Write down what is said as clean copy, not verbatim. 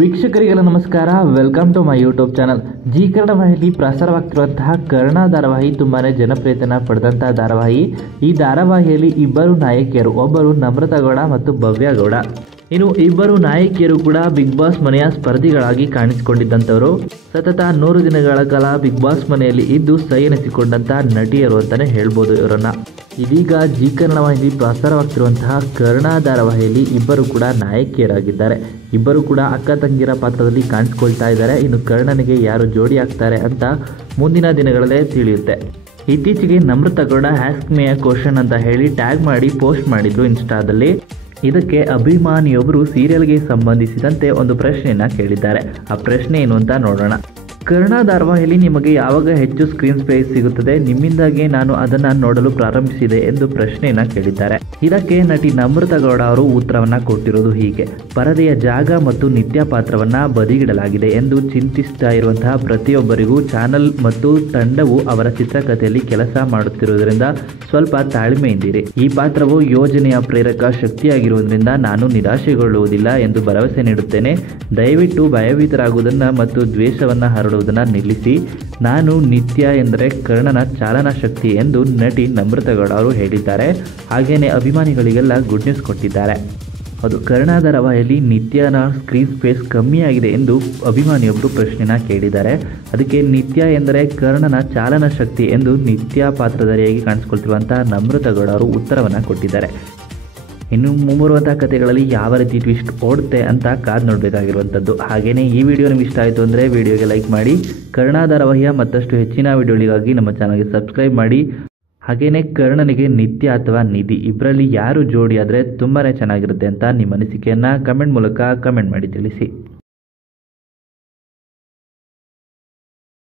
ವೀಕ್ಷಕರಿಗೆಲ್ಲ ನಮಸ್ಕಾರ. Welcome to my YouTube channel. Zee Kannada ವಾಹಿನಿ ಪ್ರಸಾರವಾಗ್ತಿರುವಂತಹ ಕರ್ಣ ಧಾರಾವಾಹಿ ತುಂಬಾ ಜನಪ್ರಿಯತೆಯನ್ನು ಪಡೆದಂತಹ ಧಾರಾವಾಹಿ. ಈ ಧಾರಾವಾಹಿಯಲ್ಲಿ ಇಬ್ಬರು ನಾಯಕಿಯರು, ಒಬ್ಬರು ನಮ್ರತಾ ಗೌಡ ಮತ್ತು ಭವ್ಯ ಗೌಡ. ಇನ್ನು ಇಬ್ಬರು ನಾಯಕಿಯರು ಕೂಡ ಬಿಗ್ ಬಾಸ್ ಮನೆಯ ಸ್ಪರ್ಧಿಗಳಾಗಿ ಕಾಣಿಸಿಕೊಂಡಿದ್ದಂಥವರು. ಸತತ 100 ದಿನಗಳ ಕಾಲ ಬಿಗ್ ಬಾಸ್ ಮನೆಯಲ್ಲಿ ಇದ್ದು ಸೈ ಎನಿಸಿಕೊಂಡಂಥ ನಟಿಯರು ಅಂತಲೇ ಹೇಳ್ಬೋದು ಇವರನ್ನು. ಇದೀಗ ಜಿ ಕನ್ನಡ ವಾಹಿನಿ ಪ್ರಸಾರವಾಗ್ತಿರುವಂತಹ ಕರ್ಣ ಧಾರಾವಾಹಿಯಲ್ಲಿ ಇಬ್ಬರು ಕೂಡ ನಾಯಕಿಯರಾಗಿದ್ದಾರೆ. ಇಬ್ಬರು ಕೂಡ ಅಕ್ಕ ತಂಗಿರ ಪಾತ್ರದಲ್ಲಿ ಕಾಣಿಸ್ಕೊಳ್ತಾ ಇದ್ದಾರೆ. ಇನ್ನು ಕರ್ಣನಿಗೆ ಯಾರು ಜೋಡಿ ಆಗ್ತಾರೆ ಅಂತ ಮುಂದಿನ ದಿನಗಳಲ್ಲೇ ತಿಳಿಯುತ್ತೆ. ಇತ್ತೀಚೆಗೆ Namratha Gowda ask me a question ಅಂತ ಹೇಳಿ ಟ್ಯಾಗ್ ಮಾಡಿ ಪೋಸ್ಟ್ ಮಾಡಿದ್ರು ಇನ್ಸ್ಟಾದಲ್ಲಿ. ಇದಕ್ಕೆ ಅಭಿಮಾನಿಯೊಬ್ಬರು ಸೀರಿಯಲ್ಗೆ ಸಂಬಂಧಿಸಿದಂತೆ ಒಂದು ಪ್ರಶ್ನೆಯನ್ನು ಕೇಳಿದ್ದಾರೆ. ಆ ಪ್ರಶ್ನೆ ಏನು ಅಂತ ನೋಡೋಣ. ಕರ್ಣ ಧಾರಾವಾಹಿಯಲ್ಲಿ ನಿಮಗೆ ಯಾವಾಗ ಹೆಚ್ಚು ಸ್ಕ್ರೀನ್ ಸ್ಪೇಸ್ ಸಿಗುತ್ತದೆ, ನಿಮ್ಮಿಂದಾಗಿ ನಾನು ಅದನ್ನು ನೋಡಲು ಪ್ರಾರಂಭಿಸಿದೆ ಎಂದು ಪ್ರಶ್ನೆಯನ್ನು ಕೇಳಿದ್ದಾರೆ. ಇದಕ್ಕೆ ನಟಿ ನಮ್ರತಾ ಗೌಡ ಅವರು ಉತ್ತರವನ್ನು ಕೊಟ್ಟಿರೋದು ಹೀಗೆ: ಪರದೆಯ ಜಾಗ ಮತ್ತು ನಿತ್ಯ ಪಾತ್ರವನ್ನು ಬದಿಗಿಡಲಾಗಿದೆ ಎಂದು ಚಿಂತಿಸ್ತಾ ಇರುವಂತಹ ಪ್ರತಿಯೊಬ್ಬರಿಗೂ ಚಾನಲ್ ಮತ್ತು ತಂಡವು ಅವರ ಚಿತ್ರಕಥೆಯಲ್ಲಿ ಕೆಲಸ ಮಾಡುತ್ತಿರುವುದರಿಂದ ಸ್ವಲ್ಪ ತಾಳ್ಮೆಯಿಂದಿರಿ. ಈ ಪಾತ್ರವು ಯೋಜನೆಯ ಪ್ರೇರಕ ಶಕ್ತಿಯಾಗಿರುವುದರಿಂದ ನಾನು ನಿರಾಶೆಗೊಳ್ಳುವುದಿಲ್ಲ ಎಂದು ಭರವಸೆ ನೀಡುತ್ತೇನೆ. ದಯವಿಟ್ಟು ಭಯಭೀತರಾಗುವುದನ್ನು ಮತ್ತು ದ್ವೇಷವನ್ನು ಹರಡುವುದನ್ನು ನಿಲ್ಲಿಸಿ. ನಾನು ನಿತ್ಯ ಎಂದರೆ ಕರ್ಣನ ಚಾಲನಾ ಶಕ್ತಿ ಎಂದು ನಟಿ ನಮ್ರತಾ ಗೌಡ ಅವರು ಹೇಳಿದ್ದಾರೆ. ಹಾಗೆಯೇ ಅಭಿಮಾನಿಗಳಿಗೆಲ್ಲ ಗುಡ್ ನ್ಯೂಸ್ ಕೊಟ್ಟಿದ್ದಾರೆ. ಅದು ಕರ್ಣ ಧಾರಾವಾಹಿಯಲ್ಲಿ ನಿತ್ಯನ ಸ್ಕ್ರೀನ್ ಸ್ಪೇಸ್ ಕಮ್ಮಿಯಾಗಿದೆ ಎಂದು ಅಭಿಮಾನಿಯೊಬ್ಬರು ಪ್ರಶ್ನೆನ ಕೇಳಿದ್ದಾರೆ. ಅದಕ್ಕೆ ನಿತ್ಯ ಎಂದರೆ ಕರ್ಣನ ಚಾಲನಾ ಶಕ್ತಿ ಎಂದು ನಿತ್ಯ ಪಾತ್ರಧಾರಿಯಾಗಿ ಕಾಣಿಸ್ಕೊಳ್ತಿರುವಂಥ ನಮ್ರತಾ ಗೌಡ ಅವರು ಉತ್ತರವನ್ನು ಕೊಟ್ಟಿದ್ದಾರೆ. ಇನ್ನು ಮುಂಬರುವಂಥ ಕಥೆಗಳಲ್ಲಿ ಯಾವ ರೀತಿ ಟ್ವಿಸ್ಟ್ ಓಡುತ್ತೆ ಅಂತ ಕಾದು ನೋಡಬೇಕಾಗಿರುವಂಥದ್ದು. ಹಾಗೆಯೇ ಈ ವಿಡಿಯೋ ನಿಮ್ಗೆ ಇಷ್ಟ ಆಯಿತು ಅಂದರೆ ವಿಡಿಯೋಗೆ ಲೈಕ್ ಮಾಡಿ. ಕರ್ಣ ಧಾರಾವಾಹಿಯ ಮತ್ತಷ್ಟು ಹೆಚ್ಚಿನ ವಿಡಿಯೋಗಳಿಗಾಗಿ ನಮ್ಮ ಚಾನಲ್ಗೆ ಸಬ್ಸ್ಕ್ರೈಬ್ ಮಾಡಿ. ಹಾಗೆಯೇ ಕರ್ಣನಿಗೆ ನಿತ್ಯ ಅಥವಾ ನಿಧಿ ಇಬ್ಬರಲ್ಲಿ ಯಾರು ಜೋಡಿ ಆದರೆ ತುಂಬಾ ಚೆನ್ನಾಗಿರುತ್ತೆ ಅಂತ ನಿಮ್ಮ ಅನಿಸಿಕೆಯನ್ನು ಕಮೆಂಟ್ ಮೂಲಕ ಕಮೆಂಟ್ ಮಾಡಿ ತಿಳಿಸಿ.